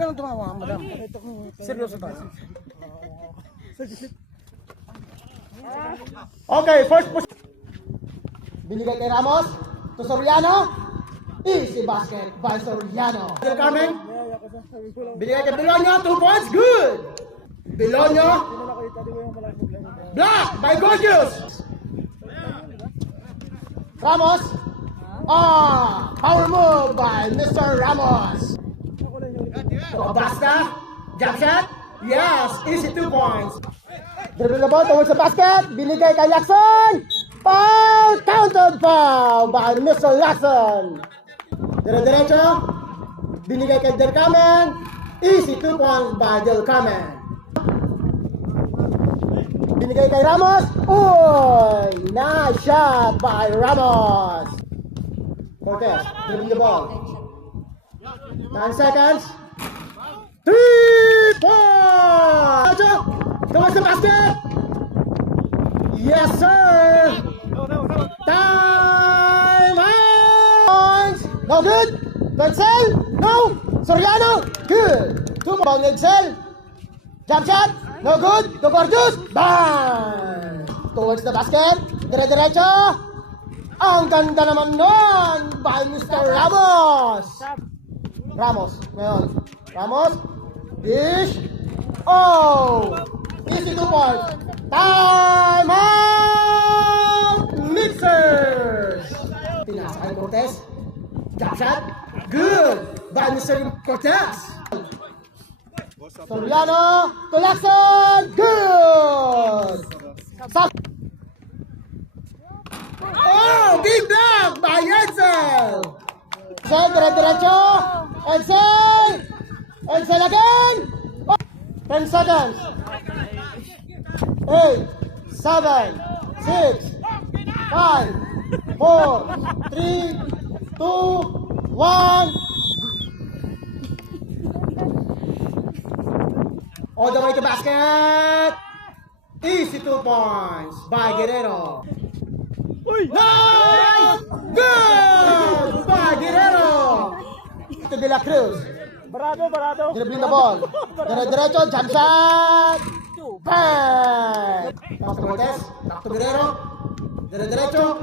ka nang tumawa, madam. Seryoso tayo. Okay, first push. Binigay kay Ramos to Soriano. Easy basket by Soriano. Still coming. Binigay kay Belonio, 2 points, good. Belonio. Block by Gorgeous. Ramos. Power move by Mr. Ramos. To Abasta. Jump shot. Yes, easy 2 points. Dribble the ball towards the basket. Binigay kay Lacson. Foul! Counted foul by Mr. Lacson. Dire-diretso. Binigay kay Del Carmen. Easy 2 points by Del Carmen. Binigay kay Ramos. Uy! Nice shot by Ramos. Cortez, dribbling the ball. 9 seconds. 3 points! Towards the basket. Yes, sir. Time out. No good. Edsel. No. Soriano. Good. 2 ball Edsel. Jump shot. No good. To Gorgeous. Bang. Towards the basket. Dire-diretso. Ang ganda naman nun by Mr. Ramos. Ramos. Ngayon. Ramos. Dish. Oh. Easy 2 points. Time out. Mixers. Pinasa kay Cortez. Jump shot. Good. By Mr. Cortez. Soriano. To Lacson. Good. Oh, big block by Edsel. Edsel, dire-diretso. Edsel. Edsel again. 10 seconds. 8, 7, 6, 5, 4, 3, 2, 1. All the way to basket. Easy 2 points by Guerrero. Nice! Good! By Guerrero. To De La Cruz. Barado. Dribbling the ball. Dire-diretso, jump shot. Bang! Back to Cortez. Back to Guerrero. Dire-diretso.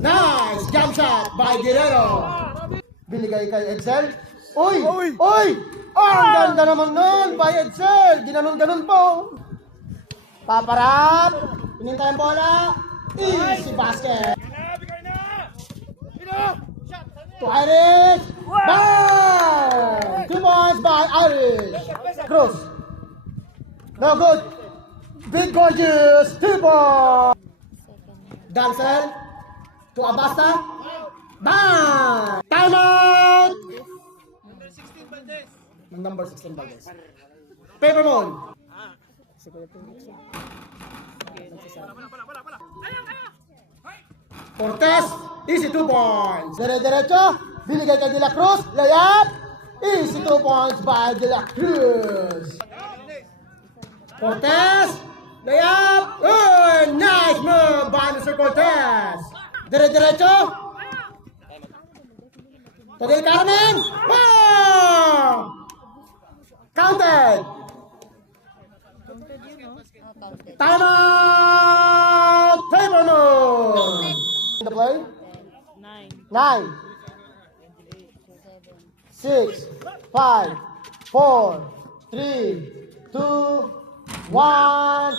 Nice! Jump shot by Guerrero. Binigay kay Edsel. Uy! Ang ganda naman nun by Edsel. Ginanon-ganon po. Paparap. Inintay ang bola. Easy basket. To Irish. Bang! 2 points by Irish. Cruz. No good. Big Gorgeous. 2 points. Dancel. To Abasta. Bang! Time out. Number 16 Valdez. Paper Moon. Cortez, easy 2 points. Dire-diretso, binigay kay De La Cruz, layup, easy 2 points by De La Cruz. Cortez, layup, oh, nice move by Mr. Cortez. Dire-diretso, to Del Carmen, oh! Counted. Time out! Paper Moon! The play? 9, 6, 5, 4, 3, 2, 1.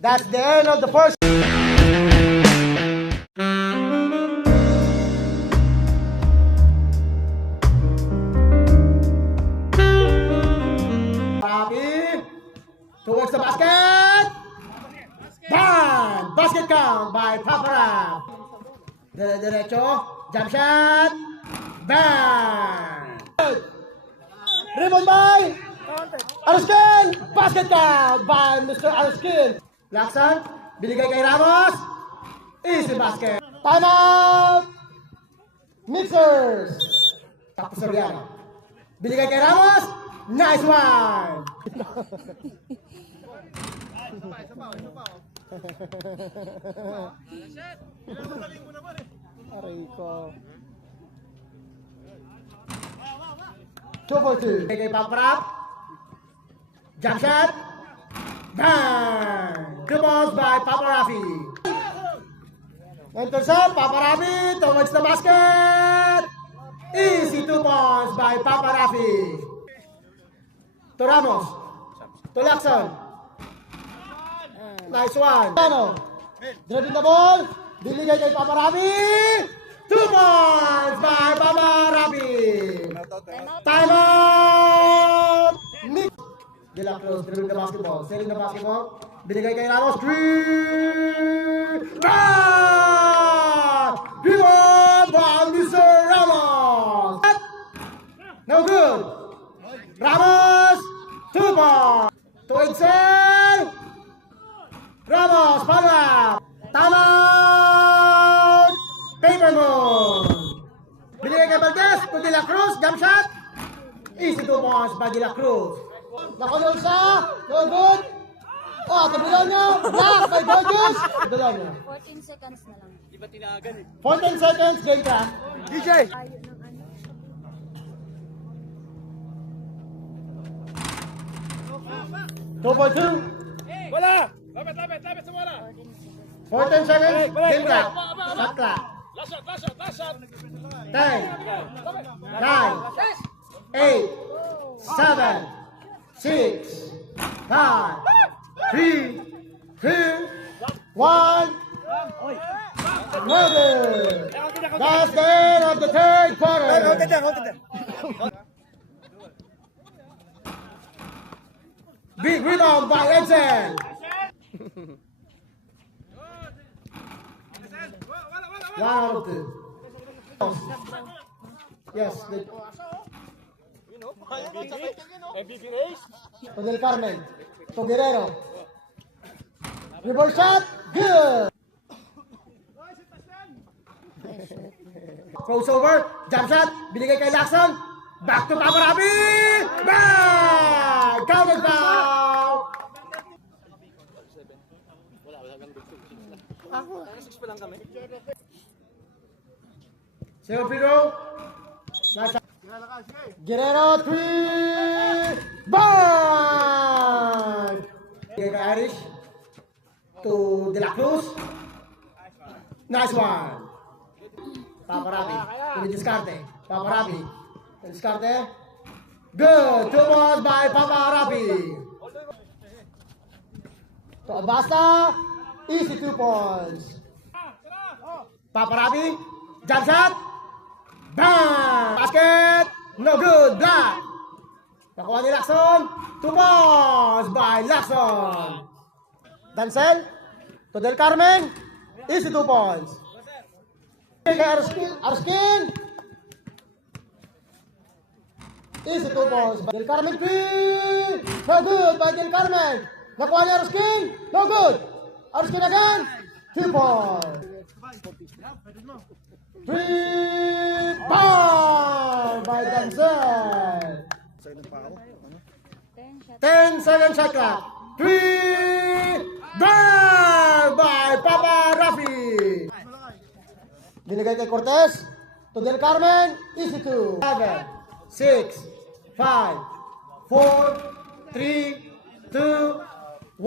That's the end of the first. Towards the basket. Bang! Basket count by Paparap. Diretso. Jump shot. Bang! Rebound by Aruskin. Basket count by Mr. Aruskin. Lacson. Binigay kay Ramos. Easy basket. Time out. Mixers. Tapos Soriano. Binigay kay Ramos. Nice one. Aray ko. for 2. Kay Papa Rap. Jump shot. Bang! 2 balls by Papa Rafi. Intercept, Papa Rafi towards the basket. Easy 2 points by Papa Rafi. To Ramos. To Lacson. Nice one. Driving the ball. Binigay kay Papa Rafi. 2 points by Papa Rafi. Time out. Nick De La Cruz dribbling the basketball. Selling the basketball. Binigay kay Ramos. 3. Rebound by Mr. Ramos. No good. Ramos. 2 points. To Edsel. Ramos. Follow up. Time out. Paper moon. Binigay kay Valdez. To De La Cruz. Jump shot. Easy 2 points by De La Cruz. Nakulong siya. No good. Oh, tabilan niya. Block by Dodgers. Tabilan niya. 14 seconds na lang. 14 seconds. Game ka. DJ. Ayaw ng ano. 2 for 2. Wala! Lapit sa wala! 14 seconds. Game ka. Shot clock. Last shot! 10, 9, 8, 7, 6, 5, 3, 2, 1. Ready. That's the end of the third quarter. Big rebound by Edson. One out of 2. Yes. MVP race? To Del Carmen. To Guerrero. Reverse shot. Good. Crossover. Jump shot. Binigay kay Lacson. Back to Papa Rafi. Bang! Counted foul. Second free throw. Nice. Guerrero 3. Bang! Binigay kay Irish. To De La Cruz. Nice one. Papa Rafi. To Discarte. Papa Rafi. Discarte. Good. 2 balls by Papa Rafi. To Abasta. Easy 2 points. Papa Rafi. Jump shot. Bang! Basket. No good. Black. Nakuha ni Lacson. 2 balls by Lacson. Dancel. To Del Carmen. Easy 2 points. Kay Arskin. Easy 2 points. Del Carmen 3. No good by Del Carmen. Nakuha ni Arskin. No good. Arskin again. 2 points. 3. Bang! By Dancel. 10 seconds shot clock. 3. Bang! By Papa Rafi. Binigay kay Cortez. To Del Carmen. Easy 2. 7, 6, 5, 4, 3, 2, 1.